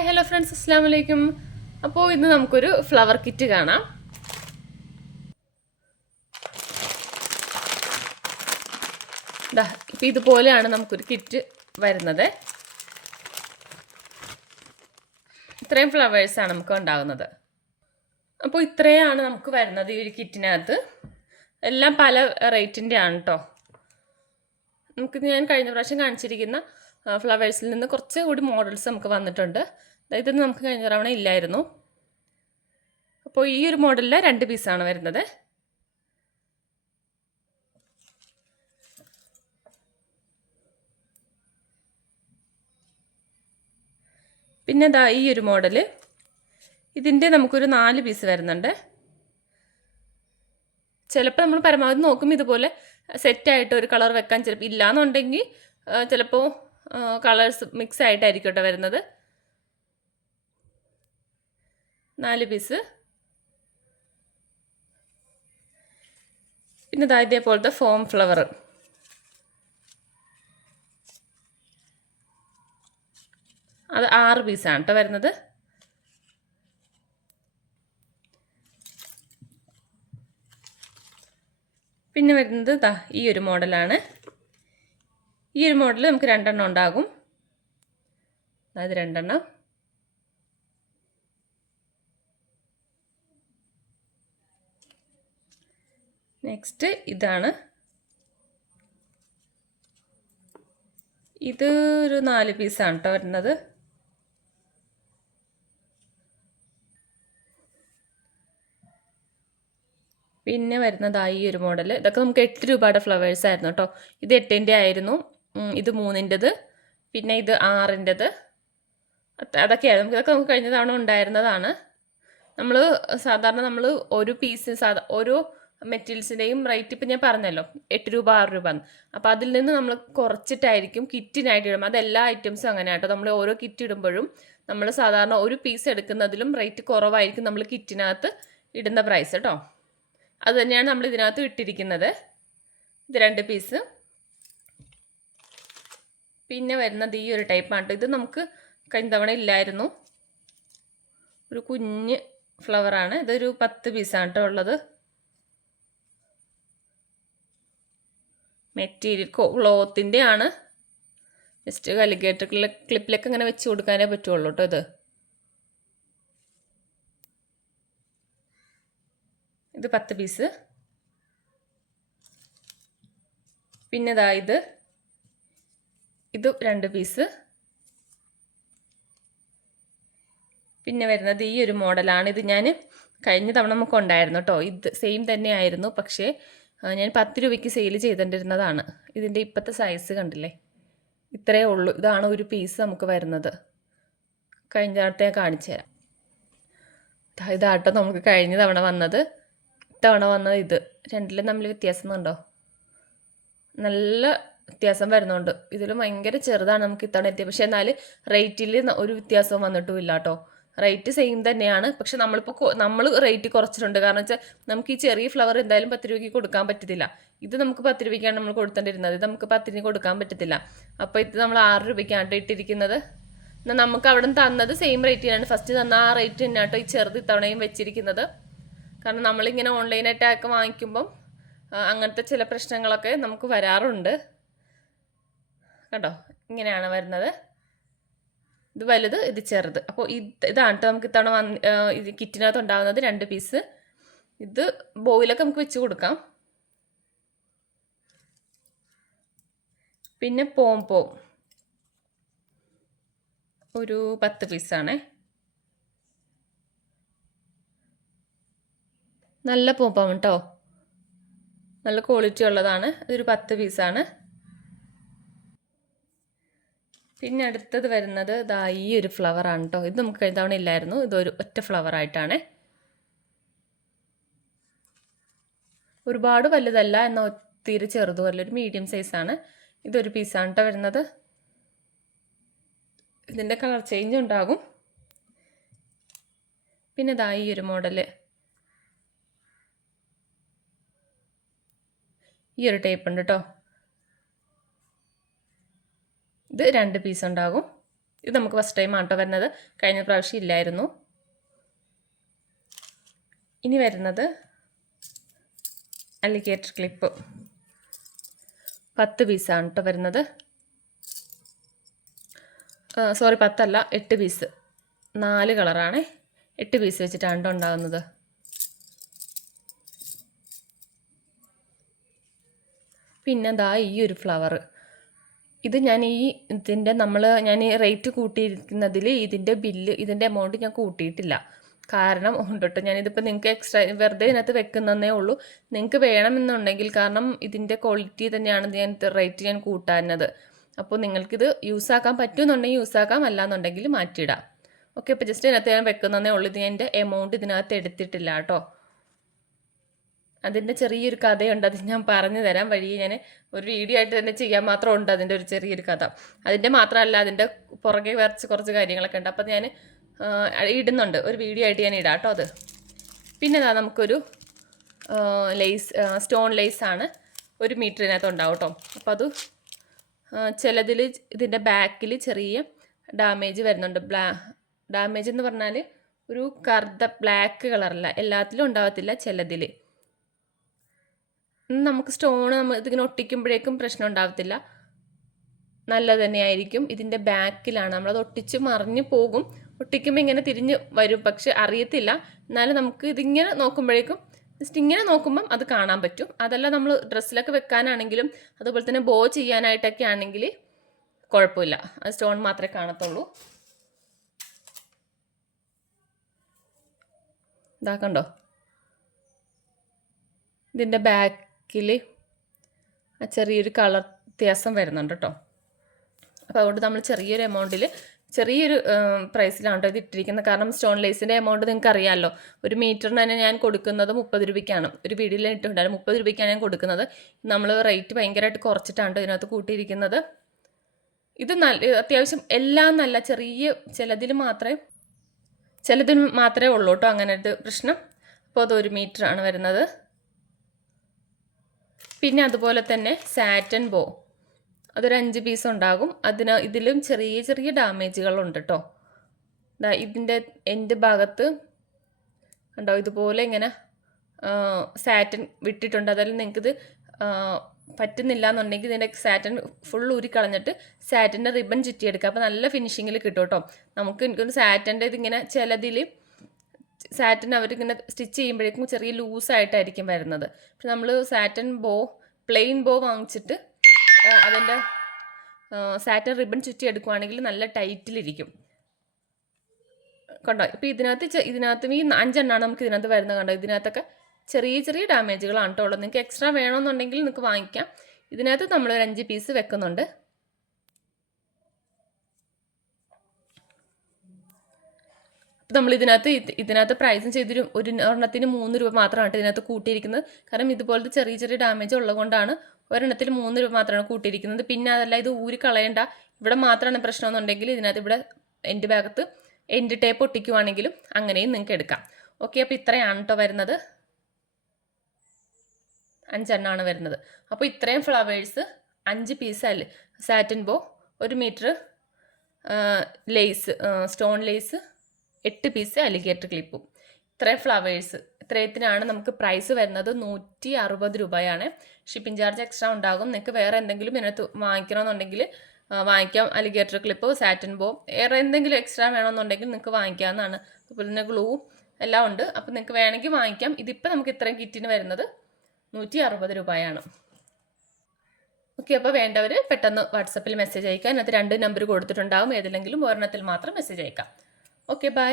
Hi hello friends അസ്സാം വലൈക്കും അപ്പോൾ ഇന്ന് നമുക്കൊരു ഫ്ലവർ കിറ്റ് കാണാം. ദാ ഇപ്പം ഇതുപോലെയാണ് നമുക്കൊരു കിറ്റ് വരുന്നത്. ഇത്രയും ഫ്ലവേഴ്സാണ് നമുക്ക് ഉണ്ടാകുന്നത് അപ്പോൾ ഇത്രയാണ് നമുക്ക് വരുന്നത് ഈ ഒരു കിറ്റിനകത്ത് എല്ലാം പല റേറ്റിന്റെ ആണ് കേട്ടോ നമുക്ക് ഞാൻ കഴിഞ്ഞ പ്രാവശ്യം കാണിച്ചിരിക്കുന്ന ഫ്ലവേഴ്സിൽ നിന്ന് കുറച്ച് കൂടി മോഡൽസ് നമുക്ക് വന്നിട്ടുണ്ട്. ഇതൊന്നും നമുക്ക് കഴിഞ്ഞ തവണ ഇല്ലായിരുന്നു. അപ്പോൾ ഈ ഒരു മോഡലിൽ രണ്ട് പീസാണ് വരുന്നത്. പിന്നെ ദാ ഈ ഒരു മോഡൽ ഇതിന്റെ നമുക്കൊരു നാല് പീസ് വരുന്നുണ്ട്. ചിലപ്പോൾ നമ്മൾ പരമാവധി നോക്കും ഇതുപോലെ സെറ്റായിട്ട് ഒരു കളർ വെക്കാൻ ചിലപ്പോൾ ഇല്ലയെന്നുണ്ടെങ്കിൽ ചിലപ്പോൾ കളേഴ്സ് മിക്സ് ആയിട്ടായിരിക്കും കേട്ടോ വരുന്നത്. നാല് പീസ്. പിന്നെ ഇതാ ഇതേപോലത്തെ ഫോം ഫ്ലവർ. അത് ആറ് പീസാണ് കേട്ടോ വരുന്നത്. പിന്നെ വരുന്നത് ദാ ഈ ഒരു മോഡലാണ്. ഈ ഒരു മോഡൽ നമുക്ക് രണ്ടെണ്ണം ഉണ്ടാകും. അതായത് രണ്ടെണ്ണം. നെക്സ്റ്റ് ഇതാണ്. ഇത് ഒരു നാല് പീസാണ് കേട്ടോ വരുന്നത്. പിന്നെ വരുന്നതായി ഈ ഒരു മോഡൽ ഇതൊക്കെ നമുക്ക് എട്ട് രൂപയുടെ ഫ്ലവേഴ്സ് ആയിരുന്നു കേട്ടോ ഇത് എട്ടിന്റെ ആയിരുന്നു. ഇത് മൂന്നിന്റെത് പിന്നെ ഇത് ആറിന്റെത് അതൊക്കെയായിരുന്നു നമുക്ക് ഇതൊക്കെ നമുക്ക് കഴിഞ്ഞ തവണ ഉണ്ടായിരുന്നതാണ്. നമ്മൾ സാധാരണ നമ്മൾ ഒരു പീസ് സാധാ ഓരോ മെറ്റീരിയൽസിന്റെയും റേറ്റ് ഇപ്പം ഞാൻ പറഞ്ഞല്ലോ എട്ട് രൂപ ആറ് രൂപ അപ്പോൾ അതിൽ നിന്ന് നമ്മൾ കുറച്ചിട്ടായിരിക്കും കിറ്റിനായിട്ട് ഇടും. അതെല്ലാ ഐറ്റംസും അങ്ങനെ കേട്ടോ. നമ്മൾ ഓരോ കിറ്റ് ഇടുമ്പോഴും നമ്മൾ സാധാരണ ഒരു പീസ് എടുക്കുന്നതിലും റേറ്റ് കുറവായിരിക്കും നമ്മൾ കിറ്റിനകത്ത് ഇടുന്ന പ്രൈസ് കേട്ടോ. അത് തന്നെയാണ് നമ്മൾ ഇതിനകത്ത് ഇട്ടിരിക്കുന്നത്. ഇത് രണ്ട് പീസ് പിന്നെ വരുന്നത് ഈ ഒരു ടൈപ്പാണ് ഇത് നമുക്ക് കഴിഞ്ഞ തവണ ഇല്ലായിരുന്നു. ഒരു കുഞ്ഞ് ഫ്ലവറാണ് ഇതൊരു പത്ത് പീസാണ് കേട്ടോ ഉള്ളത്. മെറ്റീരിയൽ ക്ലോത്തിന്റെ ആണ് ജസ്റ്റ് കലിഗേറ്റർ ക്ലിപ്പിലൊക്കെ ഇങ്ങനെ വെച്ച് കൊടുക്കാനേ പറ്റുള്ളൂ കേട്ടോ ഇത്. ഇത് പത്ത് പീസ്. പിന്നെ ഇതാ ഇത്. ഇത് രണ്ട് പീസ്. പിന്നെ വരുന്നത് ഈ ഒരു മോഡലാണ്. ഇത് ഞാൻ കഴിഞ്ഞ തവണ നമുക്ക് ഉണ്ടായിരുന്നു കേട്ടോ ഇത് സെയിം തന്നെയായിരുന്നു. പക്ഷേ ഞാൻ പത്ത് രൂപയ്ക്ക് സെയിൽ ചെയ്തിട്ടിരുന്നതാണ്. ഇതിന്റെ ഇപ്പോഴത്തെ സൈസ് കണ്ടില്ലേ? ഇത്രയേ ഉള്ളൂ. ഇതാണ് ഒരു പീസ് നമുക്ക് വരുന്നത്. കഴിഞ്ഞ തവണത്തെ ഞാൻ കാണിച്ചു തരാം. ഇതാട്ടോ നമുക്ക് കഴിഞ്ഞ തവണ വന്നത്. ഇത്തവണ വന്നത് ഇത്. രണ്ടിലും തമ്മിൽ വ്യത്യാസം ഉണ്ടോ നല്ല വ്യത്യാസം വരുന്നുണ്ട്. ഇതിൽ ഭയങ്കര ചെറുതാണ് നമുക്ക് ഇത്തവണ എത്തിയത്. പക്ഷേ എന്നാൽ റേറ്റിൽ ഒരു വ്യത്യാസവും വന്നിട്ടുമില്ല കേട്ടോ റേറ്റ് സെയിം തന്നെയാണ്. പക്ഷെ നമ്മളിപ്പോൾ നമ്മൾ റേറ്റ് കുറച്ചിട്ടുണ്ട്. കാരണം വെച്ചാൽ നമുക്ക് ഈ ചെറിയ ഫ്ലവർ എന്തായാലും പത്ത് രൂപയ്ക്ക് കൊടുക്കാൻ പറ്റത്തില്ല. ഇത് നമുക്ക് പത്ത് രൂപയ്ക്കാണ് നമ്മൾ കൊടുത്തേണ്ടിരുന്നത്. ഇത് നമുക്ക് പത്തിന് കൊടുക്കാൻ പറ്റത്തില്ല. അപ്പോൾ ഇത് നമ്മൾ ആറ് രൂപയ്ക്കാണ് ഇട്ടിരിക്കുന്നത്. എന്നാൽ നമുക്ക് അവിടെ നിന്ന് തന്നത് സെയിം റേറ്റിനാണ് ഫസ്റ്റ് തന്ന ആ റേറ്റ് തന്നെ കേട്ടോ ഈ ചെറുത് ഇത്തവണയും വെച്ചിരിക്കുന്നത്. കാരണം നമ്മളിങ്ങനെ ഓൺലൈനായിട്ടൊക്കെ വാങ്ങിക്കുമ്പം അങ്ങനത്തെ ചില പ്രശ്നങ്ങളൊക്കെ നമുക്ക് വരാറുണ്ട്. കേട്ടോ ഇങ്ങനെയാണ് വരുന്നത്. ഇത് വലുത് ഇത് ചെറുത്. അപ്പോൾ ഇത് ഇതാണ് കേട്ടോ നമുക്ക് ഇത്തവണ വന്ന് ഇത് കിറ്റിനകത്ത് ഉണ്ടാകുന്നത് രണ്ട് പീസ് ഇത് ബോയിലൊക്കെ നമുക്ക് വെച്ച് കൊടുക്കാം. പിന്നെ പോം പോം ഒരു പത്ത് പീസാണേ നല്ല പോംപോം കേട്ടോ നല്ല ക്വാളിറ്റി ഉള്ളതാണ്. ഇതൊരു പത്ത് പീസാണ് പിന്നെ അടുത്തത് വരുന്നത് ഇതാ ഈ ഒരു ഫ്ലവർ ആണ് കേട്ടോ ഇത് നമുക്ക് കഴിഞ്ഞ തവണ ഇല്ലായിരുന്നു. ഇതൊരു ഒറ്റ ഫ്ലവർ ആയിട്ടാണ്. ഒരുപാട് വലുതല്ല എന്നാൽ ഒത്തിരി ചെറുതുമല്ല ഒരു മീഡിയം സൈസാണ് ഇതൊരു പീസാണ് കേട്ടോ വരുന്നത്. ഇതിന്റെ കളർ ചേഞ്ച് ഉണ്ടാകും. പിന്നെ ഇതാ ഈ ഒരു മോഡൽ ഈ ഒരു ടൈപ്പ് ഉണ്ട് കേട്ടോ ഇത് രണ്ട് പീസ് ഉണ്ടാകും. ഇത് നമുക്ക് ഫസ്റ്റ് ടൈം ആട്ടോ വരുന്നത്. കഴിഞ്ഞ പ്രാവശ്യം ഇല്ലായിരുന്നു. ഇനി വരുന്നത് അലിഗേറ്റർ ക്ലിപ്പ് പത്ത് പീസാണ് കേട്ടോ വരുന്നത്. സോറി പത്തല്ല എട്ട് പീസ് നാല് കളറാണ് എട്ട് പീസ് വെച്ചിട്ടാണ് കേട്ടോ ഉണ്ടാകുന്നത്. പിന്നെ ദാ ഈ ഒരു ഫ്ലവർ ഇത് ഞാൻ ഈ ഇതിന്റെ നമ്മൾ ഞാൻ ഈ റേറ്റ് കൂട്ടിയിരിക്കുന്നതിൽ ഇതിന്റെ ബില്ല് ഇതിന്റെ എമൗണ്ട് ഞാൻ കൂട്ടിയിട്ടില്ല. കാരണം ഉണ്ടോട്ടോ ഞാനിതിപ്പോൾ നിങ്ങൾക്ക് എക്സ്ട്രാ വെറുതെ ഇതിനകത്ത് വെക്കുന്നതേ ഉള്ളൂ. നിങ്ങൾക്ക് വേണമെന്നുണ്ടെങ്കിൽ കാരണം ഇതിന്റെ ക്വാളിറ്റി തന്നെയാണ് ഞാൻ റേറ്റ് ഞാൻ കൂട്ടാനത് അപ്പോൾ നിങ്ങൾക്കിത് യൂസ് ആക്കാൻ പറ്റുമെന്നുണ്ടെങ്കിൽ യൂസ് ആക്കാം അല്ലാന്നുണ്ടെങ്കിൽ മാറ്റിയിടാം. ഓക്കെ അപ്പോൾ ജസ്റ്റ് ഇതിനകത്ത് ഞാൻ വെക്കുന്നതേ ഉള്ളൂ. ഇത് ഞാൻ എന്റെ എമൗണ്ട് ഇതിനകത്ത് എടുത്തിട്ടില്ല കേട്ടോ. അതിന്റെ ചെറിയൊരു കഥയുണ്ട് അത് ഞാൻ പറഞ്ഞു തരാം. വഴി ഞാൻ ഒരു വീഡിയോ ആയിട്ട് തന്നെ ചെയ്യാൻ മാത്രം ഉണ്ട് അതിന്റെ ഒരു ചെറിയൊരു കഥ. അതിന്റെ മാത്രമല്ല അതിന്റെ പുറകെ വരച്ച് കുറച്ച് കാര്യങ്ങളൊക്കെ ഉണ്ട്. അപ്പോൾ ഞാൻ ഇടുന്നുണ്ട്. ഒരു വീഡിയോ ആയിട്ട് ഞാൻ ഇടാം കേട്ടോ അത്. പിന്നെ അതാ നമുക്കൊരു ലേസ് സ്റ്റോൺ ലേസ് ആണ് ഒരു മീറ്ററിനകത്ത് ഉണ്ടാവും കേട്ടോ. അപ്പോൾ അത് ചിലതിൽ ഇതിന്റെ ബാക്കിൽ ചെറിയ ഡാമേജ് വരുന്നുണ്ട്. ബ്ലാ ഡാമേജ് എന്ന് പറഞ്ഞാൽ ഒരു കറുത്ത ബ്ലാക്ക് കളറല്ല എല്ലാത്തിലും ഉണ്ടാകത്തില്ല ചിലതിൽ നമുക്ക് സ്റ്റോൺ നമ്മൾ ഇതിങ്ങനെ ഒട്ടിക്കുമ്പോഴേക്കും പ്രശ്നം ഉണ്ടാകത്തില്ല നല്ലത് തന്നെയായിരിക്കും. ഇതിന്റെ ബാക്കിലാണ് നമ്മളത് ഒട്ടിച്ച് മറിഞ്ഞു പോകും. ഒട്ടിക്കുമ്പോൾ ഇങ്ങനെ തിരിഞ്ഞ് വരും. പക്ഷെ അറിയത്തില്ല. എന്നാലും നമുക്ക് ഇതിങ്ങനെ നോക്കുമ്പോഴേക്കും ജസ്റ്റ് ഇങ്ങനെ നോക്കുമ്പം അത് കാണാൻ പറ്റും. അതല്ല നമ്മൾ ഡ്രസ്സിലൊക്കെ വെക്കാനാണെങ്കിലും അതുപോലെ തന്നെ ബോ ചെയ്യാനായിട്ടൊക്കെ ആണെങ്കിൽ കുഴപ്പമില്ല. അത് സ്റ്റോൺ മാത്രമേ കാണത്തുള്ളൂ. ഇതാക്കണ്ടോ ഇതിന്റെ ബാക്കിൽ ചെറിയൊരു കളർ വ്യത്യാസം വരുന്നുണ്ട് കേട്ടോ അപ്പോൾ അതുകൊണ്ട് നമ്മൾ ചെറിയൊരു എമൗണ്ടിൽ ചെറിയൊരു പ്രൈസിലാണ് കേട്ടോ ഇത് ഇട്ടിരിക്കുന്നത്? കാരണം സ്റ്റോൺ ലേസിന്റെ എമൗണ്ട് നിങ്ങൾക്ക് അറിയാമല്ലോ ഒരു മീറ്ററിന് തന്നെ ഞാൻ കൊടുക്കുന്നത് മുപ്പത് രൂപയ്ക്കാണ്. ഒരു വീഡിയോയിൽ ഇട്ടുണ്ടായിരുന്നു മുപ്പത് രൂപയ്ക്കാണ് ഞാൻ കൊടുക്കുന്നത്. നമ്മൾ റേറ്റ് ഭയങ്കരമായിട്ട് കുറച്ചിട്ടാണ് ഇതിനകത്ത് കൂട്ടിയിരിക്കുന്നത്. ഇത് നല്ല അത്യാവശ്യം എല്ലാം നല്ല ചെറിയ ചിലതിൽ മാത്രമേ ചിലതിൽ മാത്രമേ ഉള്ളൂ കേട്ടോ അങ്ങനെ ഒരു പ്രശ്നം. അപ്പോൾ അത് ഒരു മീറ്ററാണ് വരുന്നത്. പിന്നെ അതുപോലെ തന്നെ സാറ്റൻ ബോ. അതൊരു അഞ്ച് പീസ് ഉണ്ടാകും. അതിന് ഇതിലും ചെറിയ ചെറിയ ഡാമേജുകളുണ്ട് കേട്ടോ ഇതിന്റെ എന്റെ ഭാഗത്ത് കണ്ടോ? ഇതുപോലെ ഇങ്ങനെ സാറ്റൻ വിട്ടിട്ടുണ്ട്. അതായത് നിങ്ങൾക്കിത് പറ്റുന്നില്ല എന്നുണ്ടെങ്കിൽ ഇതിന്റെ സാറ്റൻ ഫുൾ ഊരിക്കളഞ്ഞിട്ട് സാറ്റിന്റെ റിബൺ ചുറ്റിയെടുക്കുക അപ്പോൾ നല്ല ഫിനിഷിങ്ങിൽ കിട്ടും കേട്ടോ നമുക്ക് എനിക്കൊന്ന് സാറ്റന്റെ ഇതിങ്ങനെ ചിലതിൽ സാറ്റൻ അവരിങ്ങനെ സ്റ്റിച്ച് ചെയ്യുമ്പോഴേക്കും ചെറിയ ലൂസായിട്ടായിരിക്കും വരുന്നത്. പക്ഷെ നമ്മൾ സാറ്റൻ ബോ പ്ലെയിൻ ബോ വാങ്ങിച്ചിട്ട് അതിന്റെ സാറ്റൻ റിബൺ ചുറ്റി എടുക്കുവാണെങ്കിൽ നല്ല ടൈറ്റിലിരിക്കും. കണ്ടോ? ഇപ്പോൾ ഇതിനകത്ത് ഇതിനകത്ത് ഈ അഞ്ചെണ്ണമാണ് നമുക്ക് ഇതിനകത്ത് വരുന്നത് കണ്ടോ? ഇതിനകത്തൊക്കെ ചെറിയ ചെറിയ ഡാമേജുകളാണ് കേട്ടോ ഉള്ളത്. നിങ്ങൾക്ക് എക്സ്ട്രാ വേണമെന്നുണ്ടെങ്കിൽ നിങ്ങൾക്ക് വാങ്ങിക്കാം. ഇതിനകത്ത് നമ്മൾ ഒരു അഞ്ച് പീസ് വെക്കുന്നുണ്ട്. നമ്മൾ ഇതിനകത്ത് ഇതിനകത്ത് പ്രൈസും ചെയ്തൊരു ഒരു ഒരെണ്ണത്തിന് മൂന്ന് രൂപ മാത്രമാണ് ഇതിനകത്ത് കൂട്ടിയിരിക്കുന്നത്. കാരണം ഇതുപോലത്തെ ചെറിയ ചെറിയ ഡാമേജ് ഉള്ളതുകൊണ്ടാണ് ഒരെണ്ണത്തിൽ മൂന്ന് രൂപ മാത്രമാണ് കൂട്ടിയിരിക്കുന്നത്. പിന്നെ അതല്ല ഇത് ഊരി കളയണ്ട ഇവിടെ മാത്രമാണ് പ്രശ്നമെന്നുണ്ടെങ്കിൽ ഇതിനകത്ത് ഇവിടെ എന്റെ ഭാഗത്ത് എന്റെ ടേപ്പ് ഒട്ടിക്കുവാണെങ്കിലും അങ്ങനെയും നിങ്ങൾക്ക് എടുക്കാം. ഓക്കെ അപ്പോൾ ഇത്രയാണ് കേട്ടോ വരുന്നത്. അഞ്ചെണ്ണമാണ് വരുന്നത്. അപ്പോൾ ഇത്രയും ഫ്ലവേഴ്സ് അഞ്ച് പീസ് അല്ലേ? സാറ്റിൻ ബോ ഒരു മീറ്റർ ലേസ് സ്റ്റോൺ ലേസ് എട്ട് പീസ് അലിഗേറ്റർ ക്ലിപ്പും ഇത്രയും ഫ്ലവേഴ്സ് ഇത്രയത്തിനാണ് നമുക്ക് പ്രൈസ് വരുന്നത് നൂറ്റി അറുപത് രൂപയാണ്. ഷിപ്പിംഗ് ചാർജ് എക്സ്ട്രാ ഉണ്ടാകും. നിങ്ങൾക്ക് വേറെ എന്തെങ്കിലും ഇതിനകത്ത് വാങ്ങിക്കണമെന്നുണ്ടെങ്കിൽ വാങ്ങിക്കാം. അലിഗേറ്റർ ക്ലിപ്പ് സാറ്റിൻ ബോ വേറെ എന്തെങ്കിലും എക്സ്ട്രാ വേണമെന്നുണ്ടെങ്കിൽ നിങ്ങൾക്ക് വാങ്ങിക്കാവുന്നതാണ്. അതുപോലെ തന്നെ ഗ്ലൂ എല്ലാം ഉണ്ട്. അപ്പോൾ നിങ്ങൾക്ക് വേണമെങ്കിൽ വാങ്ങിക്കാം. ഇതിപ്പോൾ നമുക്ക് ഇത്രയും കിറ്റിന് വരുന്നത് നൂറ്റി അറുപത് രൂപയാണ്. ഓക്കെ അപ്പോൾ വേണ്ടവർ പെട്ടെന്ന് വാട്സപ്പിൽ മെസ്സേജ് അയക്കാം. അതിനകത്ത് രണ്ട് നമ്പർ കൊടുത്തിട്ടുണ്ടാകും ഏതിലെങ്കിലും ഒരെണ്ണത്തിൽ മാത്രം മെസ്സേജ് അയക്കാം. Okay bye